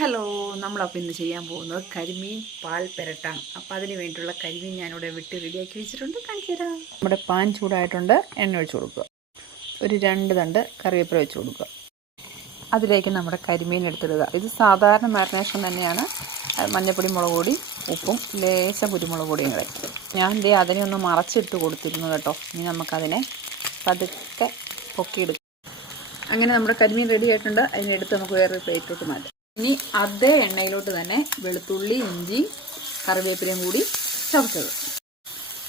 Hello, നമ്മളപ്പോൾ ഇന്ന് ചെയ്യാൻ പോകുന്നത് കരിമീൻ പാൽ പെരട്ടാണ്. അപ്പോൾ അതിന് വേണ്ടിയുള്ള കരിമീൻ ഞാനിവിടെ വെട്ടി റെഡിയാക്കി വെച്ചിട്ടുണ്ട്, കാണിച്ചു തരാം. നമ്മുടെ പാൻ ചൂടായിട്ടുണ്ട്, എണ്ണ ഒഴിച്ച് കൊടുക്കുക. ഒരു 2 തണ്ട് കറിവേപ്പില വെച്ച് കൊടുക്കുക. അതിലേക്ക് നമ്മുടെ കരിമീൻ എടുത്തിടുക. ഇത് സാധാരണ മാരിനേഷൻ തന്നെയാണ്. മഞ്ഞൾപ്പൊടി, മുളക് പൊടി, ഉപ്പും ലേശം കുരുമുളക് പൊടിയും കൂടെ. ഞാൻ അതിനെ ഒന്ന് മറച്ചിട്ട് കൊടുത്തിരുന്നു കേട്ടോ. ഇനി നമുക്കതിനെ പതുക്കെ പൊക്കിയെടുക്കാം. അങ്ങനെ നമ്മുടെ കരിമീൻ റെഡി ആയിട്ടുണ്ട്. അതിനെടുത്ത് നമുക്ക് വേറൊരു പ്ലേറ്റിലോട്ട് മാറ്റാം. ഇനി അതേ എണ്ണയിലോട്ട് തന്നെ വെളുത്തുള്ളി, ഇഞ്ചി, കറിവേപ്പിലയും കൂടി ചതച്ചത്.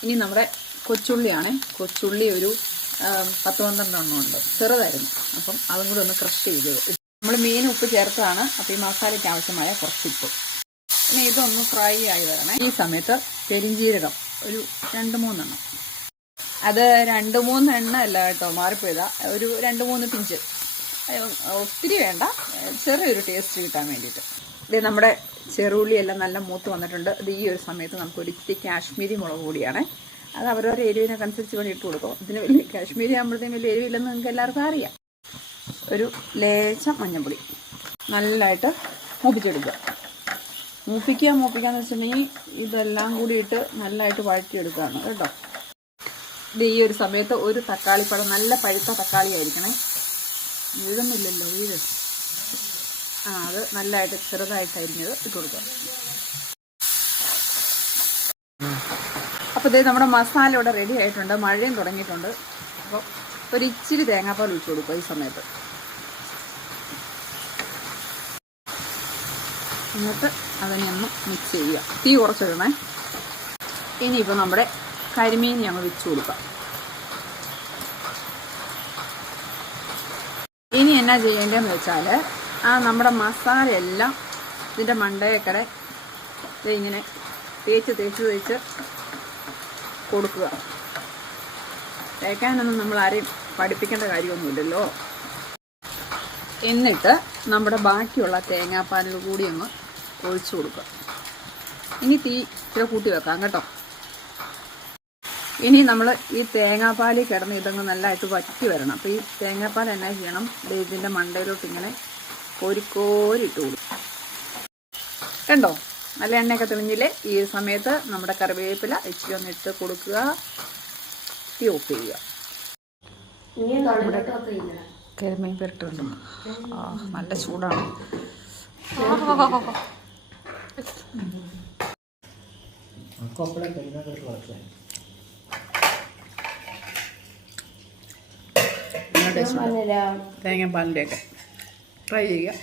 ഇനി നമ്മുടെ കൊച്ചുള്ളിയാണ്. കൊച്ചുള്ളി ഒരു 10-12 എണ്ണം ഉണ്ട്, ചെറുതായിരുന്നു. അപ്പം അതും കൂടി ഒന്ന് ക്രഷ് ചെയ്തത്. നമ്മൾ മീൻ ഉപ്പ് ചേർത്തതാണ്. അപ്പോൾ ഈ മസാലയ്ക്ക് ആവശ്യമായ കുറച്ച് ഉപ്പ്. പിന്നെ ഇതൊന്ന് ഫ്രൈ ആയി വരണേ. ഈ സമയത്ത് പെരിഞ്ജീരകം ഒരു 2-3 എണ്ണം. അത് 2-3 എണ്ണ അല്ല കേട്ടോ, മാറിപ്പോയതാ. ഒരു 2-3 പിഞ്ച്, ഒത്തിരി വേണ്ട, ചെറിയൊരു ടേസ്റ്റ് കിട്ടാൻ വേണ്ടിയിട്ട്. ഇത് നമ്മുടെ ചെറുള്ളി എല്ലാം നല്ല മൂത്ത് വന്നിട്ടുണ്ട്. ഇത് ഈ ഒരു സമയത്ത് നമുക്ക് ഒരിച്ചിരി കാശ്മീരി മുളക് പൊടിയാണ്. അത് അവരവരുടെ എരിവിനൊക്കെ അനുസരിച്ച് വേണ്ടി ഇട്ട് കൊടുക്കും. ഇതിന് വലിയ കാശ്മീരി ആകുമ്പോഴത്തേക്കും വലിയ എരിവില്ലെന്ന് നിങ്ങൾക്ക് എല്ലാവർക്കും അറിയാം. ഒരു ലേശം മഞ്ഞൾപ്പൊടി നല്ലതായിട്ട് മൂപ്പിച്ചെടുക്കുക. മൂപ്പിക്കാന്ന് വെച്ചിട്ടുണ്ടെങ്കിൽ ഇതെല്ലാം കൂടി ഇട്ട് നല്ലതായിട്ട് വഴറ്റിയെടുക്കുകയാണ് കേട്ടോ. ഇത് ഈ ഒരു സമയത്ത് ഒരു തക്കാളിപ്പഴം, നല്ല പഴുത്ത തക്കാളി ആയിരിക്കണേ. വീഴുന്നില്ലല്ലോ, വീട്. അത് നല്ലതായിട്ട് ചെറുതായിട്ട് അരിഞ്ഞത് ഇട്ട് കൊടുക്കുക. അപ്പോൾ ഇതേ നമ്മുടെ മസാല ഇവിടെ റെഡി ആയിട്ടുണ്ട്. മഴയും തുടങ്ങിയിട്ടുണ്ട്. അപ്പോൾ ഒരു ഇച്ചിരി തേങ്ങാപ്പാൽ ഒഴിച്ചു കൊടുക്കുക ഈ സമയത്ത്. എന്നിട്ട് അതിനെ ഒന്ന് മിക്സ് ചെയ്യുക. തീ കുറച്ചിടണേ. ഇനിയിപ്പോൾ നമ്മുടെ കരിമീൻ ഞങ്ങൾ വെച്ച് കൊടുക്കാം. ഇനി എന്നാ ചെയ്യേണ്ടതെന്ന് വെച്ചാൽ, നമ്മുടെ മസാല എല്ലാം ഇതിൻ്റെ മണ്ടയക്കടെ ഇങ്ങനെ തേച്ച് കൊടുക്കുക. തേക്കാനൊന്നും നമ്മൾ ആരെയും പഠിപ്പിക്കേണ്ട കാര്യമൊന്നുമില്ലല്ലോ. എന്നിട്ട് നമ്മുടെ ബാക്കിയുള്ള തേങ്ങാപ്പാലിൽ കൂടി ഒന്ന് ഒഴിച്ചു കൊടുക്കുക. ഇനി തീ ഇച്ചിരി കൂട്ടി വെക്കാം കേട്ടോ. ഇനി നമ്മൾ ഈ തേങ്ങാപ്പാലിൽ കിടന്ന് ഇതങ്ങ് നല്ലതായിട്ട് വറ്റി വരണം. അപ്പോൾ ഈ തേങ്ങാപ്പാൽ എന്നാ ചെയ്യണം, ഇതിൻ്റെ മണ്ടയിലോട്ട് ഇങ്ങനെ കോരിട്ട് കൊടുക്കും. കണ്ടോ, നല്ല എണ്ണയൊക്കെ തെളിഞ്ഞില്ലേ? ഈ സമയത്ത് നമ്മുടെ കറിവേപ്പില ഇച്ചിരി ഒന്ന് ഇട്ട് കൊടുക്കുക. തീ ഓഫ് ചെയ്യുക. കരിമീൻ പെരട്ടുണ്ട്. നല്ല ചൂടാണ്. തേങ്ങാപ്പാലിൻ്റെയൊക്കെ ട്രൈ ചെയ്യുക.